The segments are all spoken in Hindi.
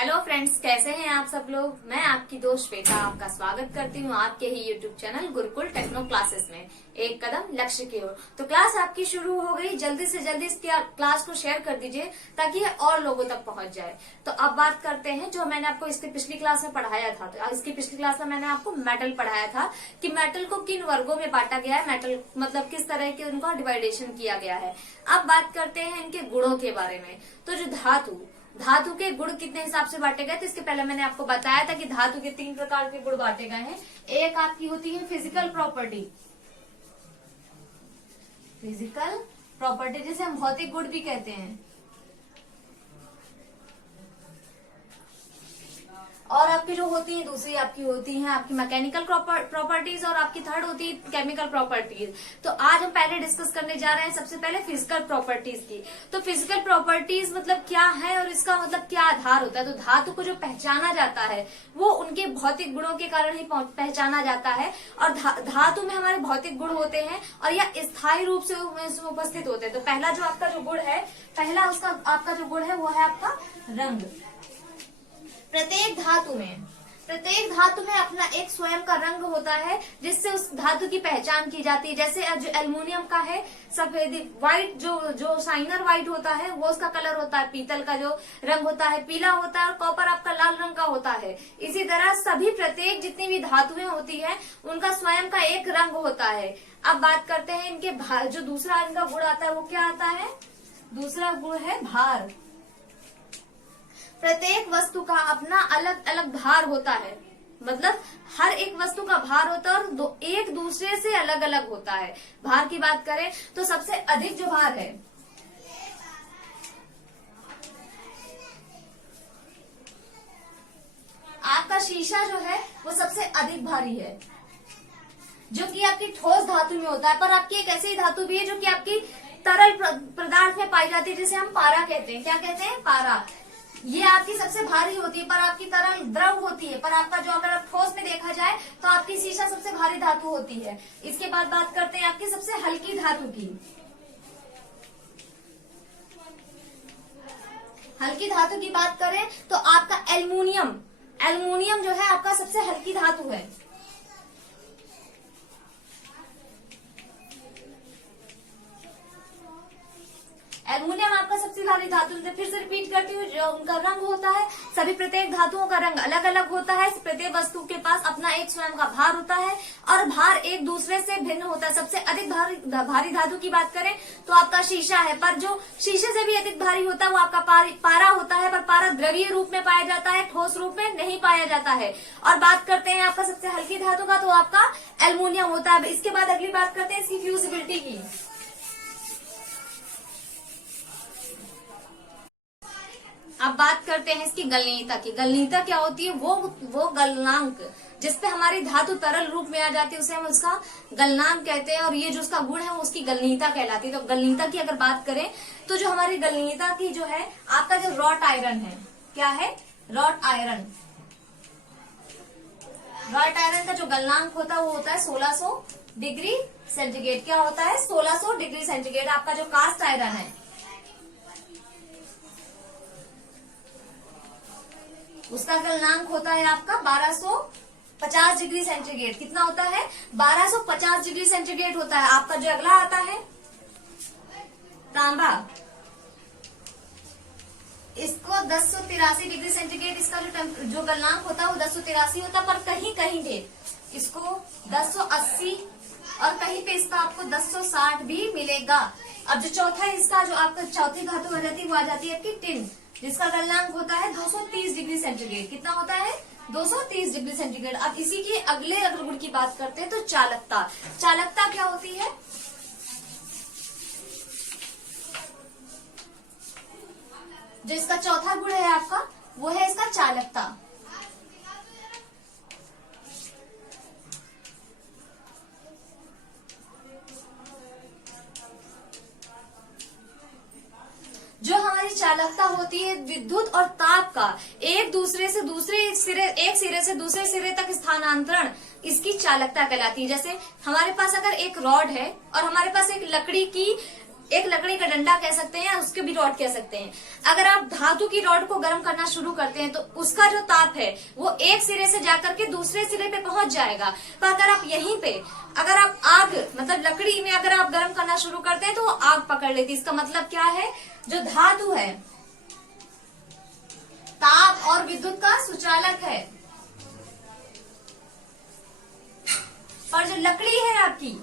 हेलो फ्रेंड्स, कैसे हैं आप सब लोग। मैं आपकी दोस्त श्वेता आपका स्वागत करती हूँ आपके ही YouTube channel Gurukul techno classes में। एक कदम लक्ष्य की ओर। तो क्लास आपकी शुरू हो गई। जल्दी से जल्दी इस क्लास को शेयर कर दीजिए ताकि ये और लोगों तक पहुंच जाए। तो अब बात करते हैं जो मैंने आपको इसकी पिछली क्लास में पढ़ाया था। तो इसकी पिछली क्लास में मैंने आपको मेटल पढ़ाया था कि मेटल को किन वर्गों में बांटा गया है, मेटल मतलब किस तरह के उनका डिवाइडेशन किया गया है। अब बात करते हैं इनके गुणों के बारे में। तो जो धातु के गुण कितने हिसाब से बांटे गए, तो इसके पहले मैंने आपको बताया था कि धातु के 3 प्रकार के गुण बांटे गए हैं। एक आपकी होती है फिजिकल प्रॉपर्टी, जिसे हम भौतिक गुण भी कहते हैं। और आपकी जो होती है दूसरी आपकी होती है आपकी मैकेनिकल प्रॉपर्टीज और आपकी थर्ड होती है केमिकल प्रॉपर्टीज। तो आज हम पहले डिस्कस करने जा रहे हैं सबसे पहले फिजिकल प्रॉपर्टीज की। तो फिजिकल प्रॉपर्टीज मतलब क्या है और इसका मतलब क्या आधार होता है। तो धातु को जो पहचाना जाता है वो उनके भौतिक गुणों के कारण ही पहचाना जाता है। और धातु में हमारे भौतिक गुण होते हैं और यह स्थायी रूप से उसमें उपस्थित होते हैं। तो पहला जो आपका जो गुण है, पहला उसका आपका जो गुण है वो है आपका रंग। प्रत्येक धातु में अपना एक स्वयं का रंग होता है जिससे उस धातु की पहचान की जाती है। जैसे जो एल्युमिनियम का है सफेद व्हाइट, जो शाइनर व्हाइट होता है वो उसका कलर होता है। पीतल का जो रंग होता है पीला होता है और कॉपर आपका लाल रंग का होता है। इसी तरह सभी प्रत्येक जितनी भी धातुएं होती है उनका स्वयं का एक रंग होता है। अब बात करते हैं इनके जो दूसरा इनका गुण आता है वो क्या आता है। दूसरा गुण है भार। प्रत्येक वस्तु का अपना अलग अलग भार होता है, मतलब हर एक वस्तु का भार होता है और एक दूसरे से अलग अलग होता है। भार की बात करें तो सबसे अधिक जो भार है आपका शीशा जो है वो सबसे अधिक भारी है, जो कि आपकी ठोस धातु में होता है। पर आपकी एक ऐसी धातु भी है जो कि आपकी तरल पदार्थ में पाई जाती है, जिसे हम पारा कहते हैं। क्या कहते हैं? पारा। ये आपकी सबसे भारी होती है पर आपकी तरल द्रव होती है। पर आपका जो अगर ठोस में देखा जाए तो आपकी शीशा सबसे भारी धातु होती है। इसके बाद बात करते हैं आपकी सबसे हल्की धातु की। हल्की धातु की बात करें तो आपका एल्युमिनियम जो है आपका सबसे हल्की धातु है। एल्युमिनियम आपका सबसे भारी धातु है। फिर से रिपीट करती हूँ, जो उनका रंग होता है सभी प्रत्येक धातुओं का रंग अलग अलग होता है। प्रत्येक वस्तु के पास अपना एक स्वयं का भार होता है और भार एक दूसरे से भिन्न होता है। सबसे अधिक भारी धातु की बात करें तो आपका शीशा है, पर जो शीशे से भी अधिक भारी होता है वो आपका पारा होता है। पर पारा द्रवीय रूप में पाया जाता है, ठोस रूप में नहीं पाया जाता है। और बात करते हैं आपका सबसे हल्की धातु का, तो आपका एल्युमिनियम होता है। इसके बाद अगली बात करते हैं इसकी फ्यूजिबिलिटी की। अब बात करते हैं इसकी गलनीयता की। गलनीयता क्या होती है? वो गलनांक जिसपे हमारी धातु तरल रूप में आ जाती है उसे हम उसका गलनांक कहते हैं। और ये जो उसका गुण है वो उसकी गलनीयता कहलाती है। तो गलनीयता की अगर बात करें तो जो हमारी गलनीयता की जो है आपका जो रॉट आयरन है, क्या है? रॉट आयरन का जो गलनांक होता है वो होता है 1600 डिग्री सेंटीग्रेड। क्या होता है? 1600 डिग्री सेंटीग्रेड। आपका जो कास्ट आयरन है उसका गलनांक होता है आपका 1250 डिग्री सेंटीग्रेड। कितना होता है? 1250 डिग्री सेंटीग्रेड होता है। आपका जो अगला आता है तांबा, इसको 1083 डिग्री सेंटीग्रेड, इसका जो गलनांक होता है वो 1083 होता है। पर कहीं कहीं पे इसको 1080 और कहीं पे इसका आपको 1060 भी मिलेगा। अब जो चौथा है इसका जो आपका चौथी धातु आ जाती है वो आ जाती है आपकी टिन, जिसका गलनांक होता है 230 डिग्री सेंटीग्रेड। कितना होता है? 230 डिग्री सेंटीग्रेड। अब इसी के अगले अगर गुण की बात करते हैं तो चालकता क्या होती है? जो इसका चौथा गुण है आपका वो है इसका चालकता। जो हमारी चालकता होती है विद्युत और ताप का एक सिरे से दूसरे सिरे तक स्थानांतरण, इसकी चालकता कहलाती है। जैसे हमारे पास अगर एक रॉड है और हमारे पास एक लकड़ी की एक लकड़ी का डंडा कह सकते हैं, उसके भी रॉड कह सकते हैं। अगर आप धातु की रॉड को गर्म करना शुरू करते हैं तो उसका जो ताप है वो एक सिरे से जाकर के दूसरे सिरे पे पहुंच जाएगा। पर अगर आप यहीं पे अगर आप आग मतलब लकड़ी में अगर आप गर्म करना शुरू करते हैं तो वो आग पकड़ लेती है। इसका मतलब क्या है, जो धातु है ताप और विद्युत का सुचालक है, और जो लकड़ी है आपकी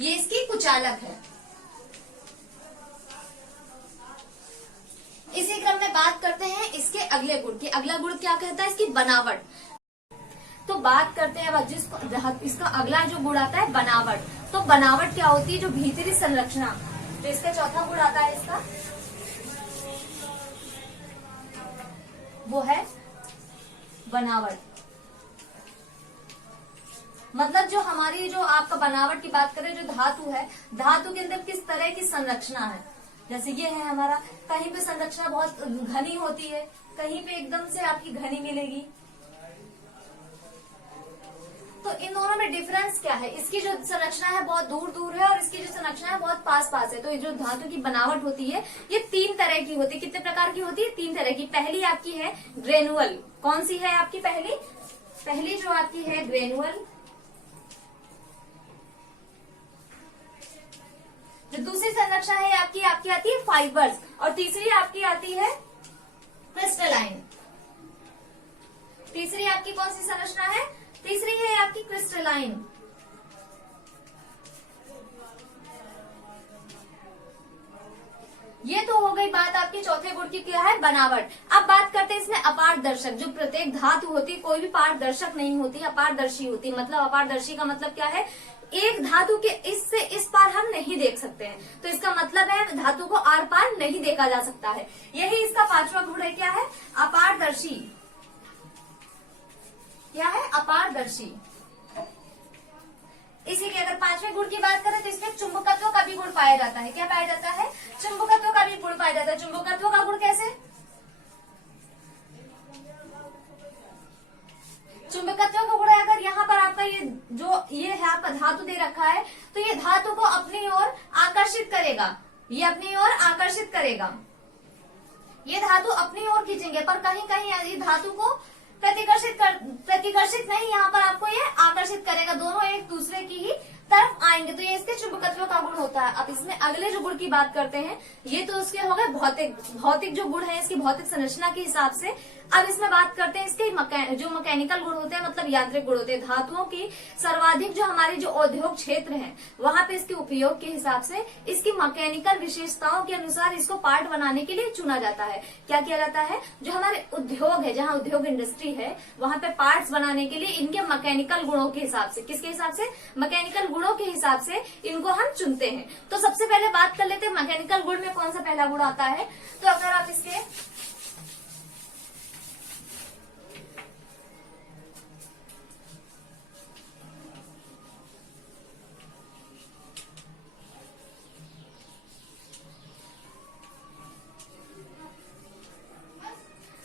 ये इसकी कुचालक है। इसी क्रम में बात करते हैं इसके अगले गुण की। अगला गुण क्या कहता है, इसकी बनावट। तो बात करते हैं अब जिसको इसका अगला जो गुण आता है बनावट। तो बनावट क्या होती है, जो भीतरी संरचना, तो इसका चौथा गुण आता है इसका, वो है बनावट। मतलब जो हमारी जो आपका बनावट की बात करें, जो धातु है, धातु के अंदर किस तरह की संरचना है। जैसे ये है हमारा, कहीं पे संरचना बहुत घनी होती है, कहीं पे एकदम से आपकी घनी मिलेगी। तो इन दोनों में डिफरेंस क्या है, इसकी जो संरचना है बहुत दूर दूर है और इसकी जो संरचना है बहुत पास पास है। तो ये जो धातु की बनावट होती है ये 3 तरह की होती है। कितने प्रकार की होती है, 3 तरह की। पहली आपकी है ग्रेनुअल। कौन सी है आपकी पहली जो आपकी है ग्रेनुअल। जो दूसरी संरचना है आपकी आती है फाइबर्स, और तीसरी आपकी आती है क्रिस्टलाइन। तीसरी आपकी कौन सी संरचना है, तीसरी है आपकी क्रिस्टलाइन। ये तो हो गई बात आपके चौथे गुण की, क्या है बनावट। अब बात करते हैं इसमें अपारदर्शक। जो प्रत्येक धातु होती, कोई भी पारदर्शक नहीं होती, अपारदर्शी होती। मतलब अपारदर्शी का मतलब क्या है, एक धातु के इस से इस पार हम नहीं देख सकते हैं। तो इसका मतलब है धातु को आर पार नहीं देखा जा सकता है। यही इसका 5वां गुण है, क्या है, अपारदर्शी। क्या है, अपारदर्शी। इसी के अगर 5वें गुण की बात करें तो इसमें चुंबकत्व का भी गुण पाया जाता है। क्या पाया जाता है, चुंबकत्व का भी गुण पाया जाता है। चुंबकत्व का गुण कैसे, चुंबकत्व का गुण अगर यहाँ पर आपका ये है आपका धातु दे रखा है, तो ये धातु को अपनी ओर आकर्षित करेगा। ये अपनी ओर आकर्षित करेगा, ये धातु अपनी ओर खींचेंगे। पर कहीं कहीं ये धातु को प्रतिकर्षित नहीं, यहाँ पर आपको ये आकर्षित करेगा। दोनों एक दूसरे की ही तरफ आएंगे। तो ये इसके चुंबकत्व का गुण होता है। अब इसमें अगले जो गुण की बात करते हैं, ये तो उसके हो गए भौतिक जो गुण है इसकी भौतिक संरचना के हिसाब से। अब इसमें बात करते हैं इसके जो मैकेनिकल गुण होते हैं, मतलब यांत्रिक गुण होते हैं। धातुओं की सर्वाधिक जो हमारे जो औद्योगिक क्षेत्र है वहां पे इसके उपयोग के हिसाब से इसकी मैकेनिकल विशेषताओं के अनुसार इसको पार्ट बनाने के लिए चुना जाता है। क्या किया जाता है, जो हमारे उद्योग है, जहाँ उद्योग इंडस्ट्री है, वहां पे पार्ट्स बनाने के लिए इनके मैकेनिकल गुणों के हिसाब से, किसके हिसाब से, मैकेनिकल गुणों के हिसाब से इनको हम चुनते हैं। तो सबसे पहले बात कर लेते हैं मैकेनिकल गुण में कौन सा पहला गुण आता है। तो अगर आप इसके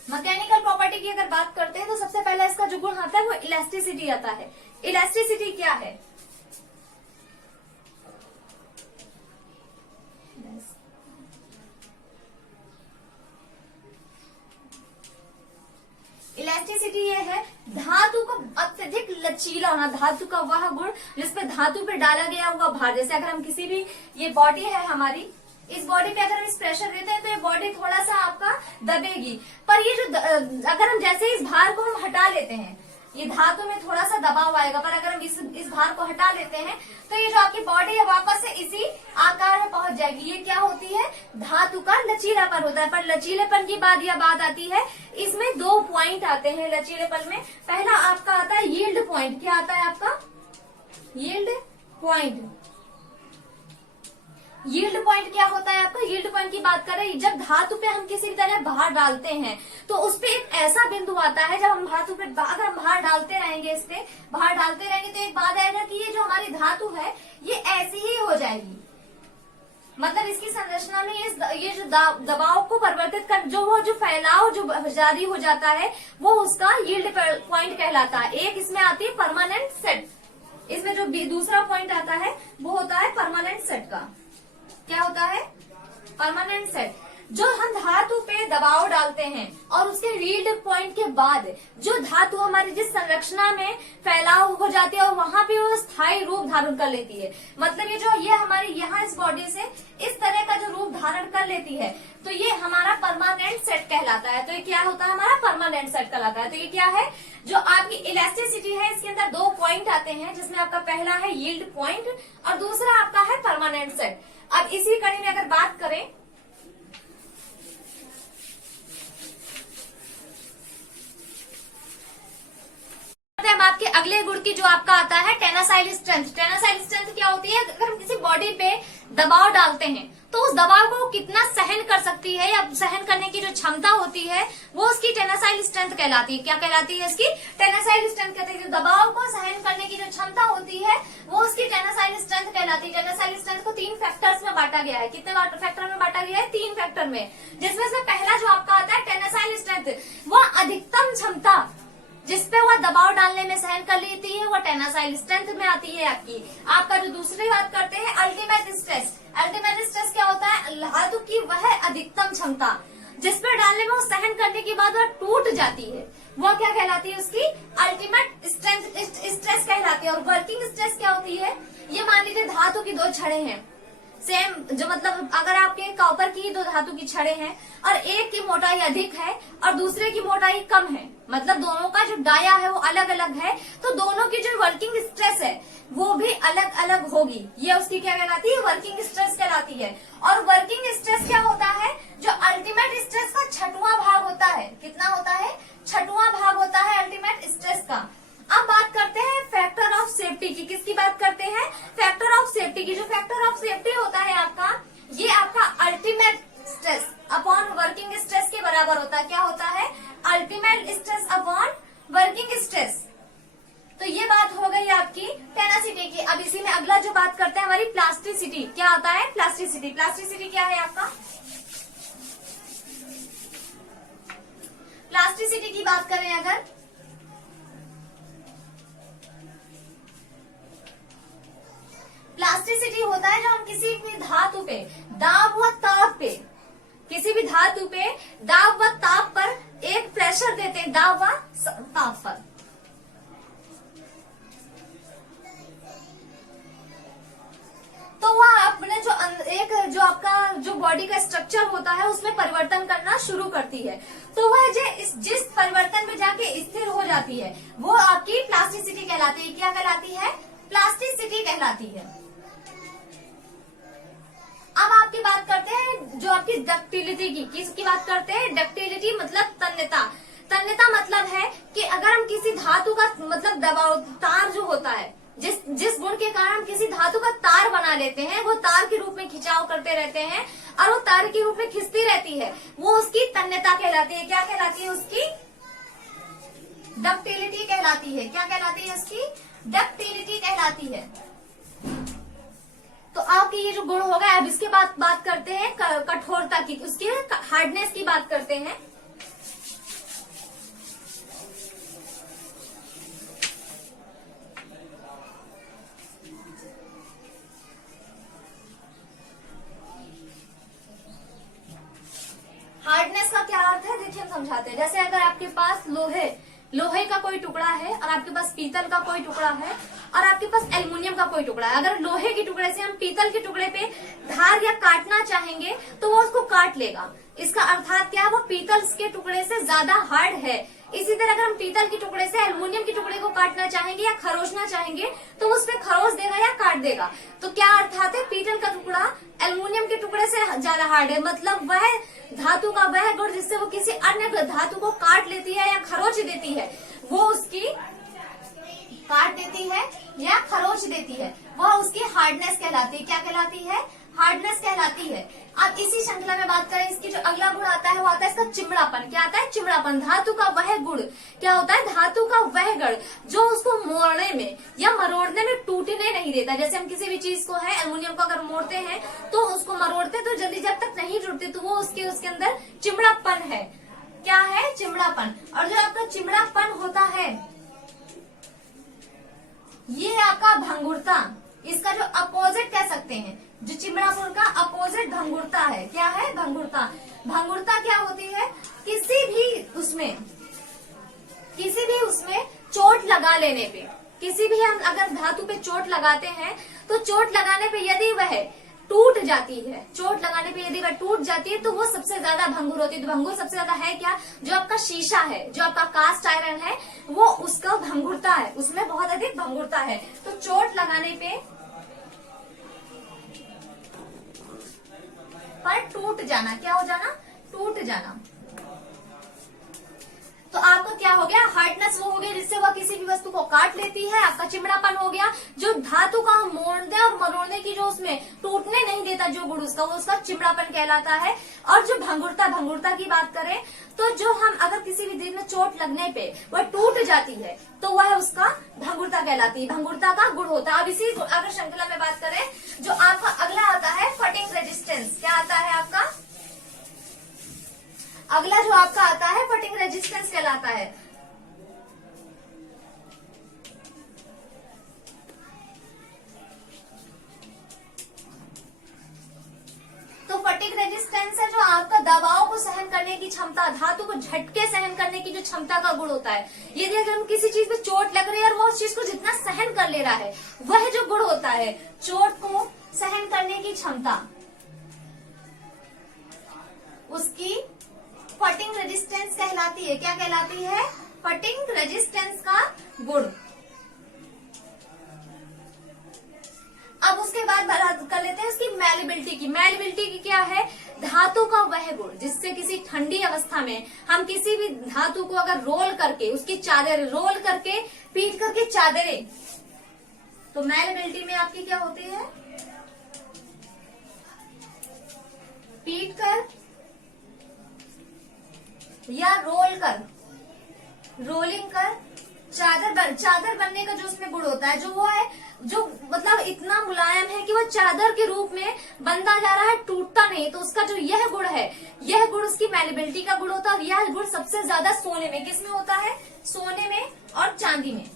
मैकेनिकल प्रॉपर्टी की अगर बात करते हैं तो सबसे पहला इसका जो गुण आता है वो इलास्टिसिटी आता है। इलास्टिसिटी क्या है, इलास्टिसिटी ये है धातु को अत्यधिक लचीला होना, धातु का वह गुण जिसपे धातु पे डाला गया हुआ भार। जैसे अगर हम किसी भी, ये बॉडी है हमारी, इस बॉडी पे अगर हम इस प्रेशर देते हैं तो ये बॉडी थोड़ा सा आपका दबेगी। पर ये जो अगर हम जैसे इस भार को हम हटा लेते हैं, ये धातु में थोड़ा सा दबाव आएगा। पर अगर हम इस भार को हटा लेते हैं तो ये जो आपकी बॉडी है वापस से इसी आकार में पहुंच जाएगी। ये क्या होती है, धातु का लचीलापन होता है। पर लचीलेपन की बात आती है, इसमें 2 पॉइंट आते हैं लचीलेपन में। पहला आपका आता है यील्ड पॉइंट। क्या आता है आपका, यील्ड पॉइंट। यील्ड पॉइंट क्या होता है आपका, यील्ड पॉइंट की बात करें, जब धातु पे हम किसी भी तरह भार डालते हैं तो उस पे एक ऐसा बिंदु आता है, जब हम धातु पे अगर हम भार डालते रहेंगे, इस पे भार डालते रहेंगे तो एक बात आएगा कि ये जो हमारी धातु है ये ऐसी ही हो जाएगी। मतलब इसकी संरचना में ये जो दबाव को परिवर्तित कर, जो फैलाव जो जारी हो जाता है वो उसका यील्ड पॉइंट कहलाता है। एक इसमें आती है परमानेंट सेट, इसमें जो दूसरा पॉइंट आता है वो होता है परमानेंट सेट का। क्या होता है? Permanent set. जो हम धातु पे दबाव डालते हैं और उसके यील्ड पॉइंट के बाद जो धातु हमारी जिस संरचना में फैलाव हो जाती है और वहां पे वो स्थायी रूप धारण कर लेती है। मतलब ये हमारी यहाँ इस बॉडी से इस तरह का जो रूप धारण कर लेती है, तो ये हमारा परमानेंट सेट कहलाता है। तो ये क्या होता है? हमारा परमानेंट सेट कहलाता है। तो ये क्या है? जो आपकी इलास्टिसिटी है, इसके अंदर दो पॉइंट आते हैं, जिसमें आपका पहला है यील्ड पॉइंट और दूसरा आपका है परमानेंट सेट। अब इसी कड़ी में अगर बात करें, हम आपके अगले गुण की जो आपका आता है टेनासाइल स्ट्रेंथ। टेनासाइल स्ट्रेंथ क्या होती है? अगर हम किसी बॉडी पे दबाव डालते हैं तो उस दबाव को कितना सहन कर सकती है या सहन करने की जो क्षमता होती है वो उसकी टेनासाइल स्ट्रेंथ कहलाती है। क्या कहलाती है? इसकी टेनासाइल स्ट्रेंथ कहते हैं। जो दबाव को सहन करने की जो क्षमता होती है वो उसकी टेनासाइल स्ट्रेंथ कहलाती है। टेनासाइल स्ट्रेंथ को 3 फैक्टर्स में बांटा गया है। कितने फैक्टर में बांटा गया है? 3 फैक्टर में, जिसमें से पहला जो आपका आता है टेनासाइल स्ट्रेंथ, वो अधिकतम क्षमता जिसपे वह दबाव डालने में सहन कर लेती है, वो टेनासाइल स्ट्रेंथ में आती है आपकी। आपका जो दूसरी बात करते हैं अल्टीमेट स्ट्रेस। अल्टीमेट स्ट्रेस क्या होता है? धातु की वह अधिकतम क्षमता जिसपे डालने में वो सहन करने के बाद वह टूट जाती है, वो क्या कहलाती है? उसकी अल्टीमेट स्ट्रेस कहलाती है। और वर्किंग स्ट्रेस क्या होती है? ये मान लीजिए धातु की 2 छड़ें हैं, सेम, जो मतलब अगर आपके कॉपर की 2 धातु की छड़ें हैं और एक की मोटाई अधिक है और दूसरे की मोटाई कम है, मतलब दोनों का जो डाया है वो अलग अलग है, तो दोनों की जो वर्किंग स्ट्रेस है वो भी अलग अलग होगी। ये उसकी क्या कहलाती है? वर्किंग स्ट्रेस कहलाती है। और वर्किंग स्ट्रेस क्या होता है? जो अल्टीमेट स्ट्रेस का 6वां भाग होता है। कितना होता है? 6वां भाग होता है अल्टीमेट स्ट्रेस का। अब बात करते हैं फैक्टर ऑफ सेफ्टी की। किसकी बात करते हैं? फैक्टर ऑफ सेफ्टी की। जो फैक्टर ऑफ सेफ्टी होता है आपका, ये आपका ultimate stress upon working stress के बराबर होता है। क्या होता है? Ultimate stress upon working stress. तो ये बात हो गई आपकी टेनासिटी की। अब इसी में अगला जो बात करते हैं हमारी प्लास्टिसिटी। क्या होता है? प्लास्टिसिटी। प्लास्टिसिटी क्या है आपका? प्लास्टिसिटी की बात करें अगर, प्लास्टिसिटी होता है जब हम किसी भी धातु पे दाब व ताप पे, किसी भी धातु पे दाब व ताप पर एक प्रेशर देते हैं, दाब व ताप पर। तो वह अपने जो आपका जो बॉडी का स्ट्रक्चर होता है उसमें परिवर्तन करना शुरू करती है। तो वह जिस परिवर्तन में जाके स्थिर हो जाती है वो आपकी प्लास्टिसिटी कहलाती है। क्या कहलाती है? प्लास्टिसिटी कहलाती है। अब आपकी बात करते हैं जो आपकी डक्टिलिटी की। किसकी बात करते हैं? डक्टिलिटी मतलब तन्यता। तन्यता मतलब है कि अगर हम किसी धातु का मतलब दबाव, तार जो होता है, जिस गुण के कारण हम किसी धातु का तार बना लेते हैं, वो तार के रूप में खिंचाव करते रहते हैं और वो तार के रूप में खिंचती रहती है, वो उसकी तन्यता कहलाती है। क्या कहलाती है? उसकी डक्टिलिटी कहलाती है। क्या कहलाती है? उसकी डक्टिलिटी कहलाती है। तो आपके ये जो गुण हो गए, अब इसके बाद बात करते हैं कठोरता की, उसकी हार्डनेस की बात करते हैं। हार्डनेस का क्या अर्थ है? देखिए हम समझाते हैं। जैसे अगर आपके पास लोहे का कोई टुकड़ा है और आपके पास पीतल का कोई टुकड़ा है और आपके पास एल्युमिनियम का कोई टुकड़ा है, अगर लोहे के टुकड़े से हम पीतल के टुकड़े पे धार या काटना चाहेंगे तो वो उसको काट लेगा। इसका अर्थात क्या है? वो पीतल के टुकड़े से ज्यादा हार्ड है। इसी तरह अगर हम पीतल के टुकड़े से एल्युमिनियम के टुकड़े को काटना चाहेंगे या खरोचना चाहेंगे तो उस पे खरोच देगा या काट देगा। तो क्या अर्थात है? पीतल का टुकड़ा एल्युमिनियम के टुकड़े से ज्यादा हार्ड है, मतलब वह धातु का वह गुण जिससे वो किसी अन्य धातु को काट लेती है या खरोच देती है, वो उसकी काट देती है या खरोच देती है, वह उसकी हार्डनेस कहलाती है। क्या कहलाती है? हार्डनेस कहलाती है। अब इसी श्रृंखला में बात करें, इसकी जो अगला गुण आता है वो आता है इसका चिमड़ापन। क्या आता है? चिमड़ापन। धातु का वह गुण क्या होता है? धातु का वह गुण जो उसको मोड़ने में या मरोड़ने में टूटने नहीं देता। जैसे हम किसी भी चीज को है, एल्युमिनियम को अगर मोड़ते हैं तो उसको मरोड़ते तो जल्दी जब तक नहीं टूटते, तो वो उसके अंदर चिमड़ापन है। क्या है? चिमड़ापन। और जो आपका चिमड़ापन होता है ये आपका भंगुरता, इसका जो अपोजिट कह सकते हैं, जो चिमड़ा गुड़ का अपोजिट भंगुरता है। क्या है? भंगुरता। भंगुरता क्या होती है? किसी भी उसमें चोट लगा लेने पे, किसी भी हम अगर धातु पे चोट लगाते हैं तो चोट लगाने पे यदि वह टूट जाती है, चोट लगाने पे यदि वह टूट जाती है तो वो सबसे ज्यादा भंगुर होती है। तो भंगुर सबसे ज्यादा है क्या? जो आपका शीशा है, जो आपका कास्ट आयरन है, वो उसका भंगुरता है, उसमें बहुत अधिक भंगुरता है। तो चोट लगाने पर टूट जाना, क्या हो जाना? टूट जाना। तो आपका क्या हो गया? हार्डनेस वो हो गया जिससे वह किसी भी वस्तु को काट लेती है। आपका चिमड़ापन हो गया, जो धातु का मोड़ने और मरोड़ने की जो उसमें टूटने नहीं देता जो गुण उसका, वो उसका चिमड़ापन कहलाता है। और जो भंगुरता की बात करें तो जो हम अगर किसी भी चीज में चोट लगने पे वह टूट जाती है तो वह उसका भंगुरता कहलाती है, भंगुरता का गुण होता है। अब इसी अगर श्रृंखला में बात करें, जो आपका अगला आता है फटिंग रेजिस्टेंस। क्या आता है आपका? अगला जो आपका आता है फटिंग रेजिस्टेंस कहलाता है। तो फटिंग रेजिस्टेंस है जो आपका दबाव को सहन करने की क्षमता, धातु को झटके सहन करने की जो क्षमता का गुण होता है। यदि अगर हम किसी चीज में चोट लग रही है और वो उस चीज को जितना सहन कर ले रहा है, वह जो गुण होता है चोट को सहन करने की क्षमता, उसकी फटिंग रेजिस्टेंस कहलाती है। क्या कहलाती है? फटिंग रेजिस्टेंस का गुण। अब उसके बाद बात कर लेते हैं उसकी मैलिबिलिटी की। मैलिबिलिटी की क्या है? धातु का वह गुण जिससे किसी ठंडी अवस्था में हम किसी भी धातु को अगर रोल करके, उसकी चादर रोल करके, पीट करके चादरें, तो मैलिबिलिटी में आपकी क्या होती है? पीट कर या रोल कर, रोलिंग कर चादर बनने का जो उसमें गुण होता है, जो वो है, जो मतलब इतना मुलायम है कि वो चादर के रूप में बनता जा रहा है, टूटता नहीं। तो उसका जो यह गुण है, यह गुण उसकी मैलिबिलिटी का गुण होता है। और यह गुण सबसे ज्यादा सोने में, किसमें होता है? सोने में और चांदी में।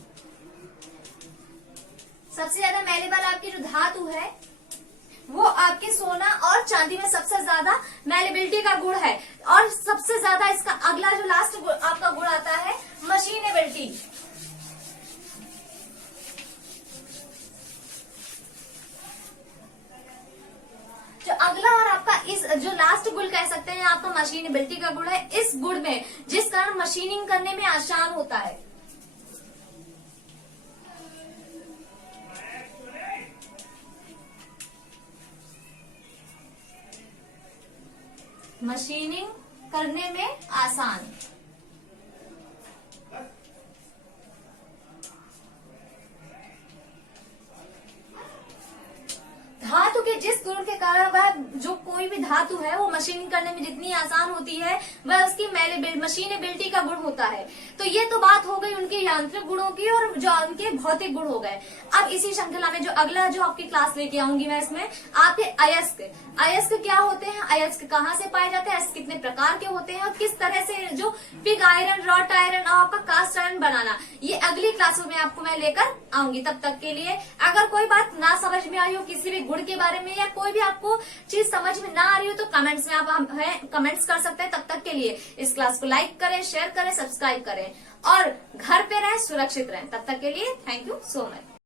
सबसे ज्यादा मैलेबल आपकी जो धातु है वो आपके सोना और चांदी में सबसे ज्यादा मैलिबिलिटी का गुण है। और सबसे ज्यादा इसका अगला जो लास्ट आपका गुण आता है मशीनेबिलिटी। जो अगला और आपका इस जो लास्ट गुण कह सकते हैं आपका मशीनेबिलिटी का गुण है। इस गुण में जिस कारण मशीनिंग करने में आसान होता है, मशीनिंग करने में आसान। धातु के जिस गुण के कारण वह जो कोई भी धातु है वो मशीनिंग करने में जितनी आसान होती है वह उसकी मशीनेबिलिटी का गुण होता है। तो ये तो बात हो गई उनके यांत्रिक गुणों की और जो उनके भौतिक गुण हो गए। अब इसी श्रृंखला में जो अगला जो आपकी क्लास लेके आऊंगी मैं, इसमें आपके अयस्क। अयस्क क्या होते हैं? अयस्क कहाँ से पाए जाते हैं? अयस्क कितने प्रकार के होते हैं और किस तरह से जो पिग आयरन, रॉट आयरन और आपका कास्ट आयरन बनाना, ये अगली क्लासों में आपको मैं लेकर आऊंगी। तब तक के लिए अगर कोई बात ना समझ में आई हो किसी भी गुण के बारे में या कोई भी आपको चीज समझ में ना आ रही हो तो कमेंट्स में आप कमेंट्स कर सकते हैं। तब तक के लिए इस क्लास को लाइक करें, शेयर करें, सब्सक्राइब करें और घर पे रहें, सुरक्षित रहें। तब तक के लिए थैंक यू सो मच।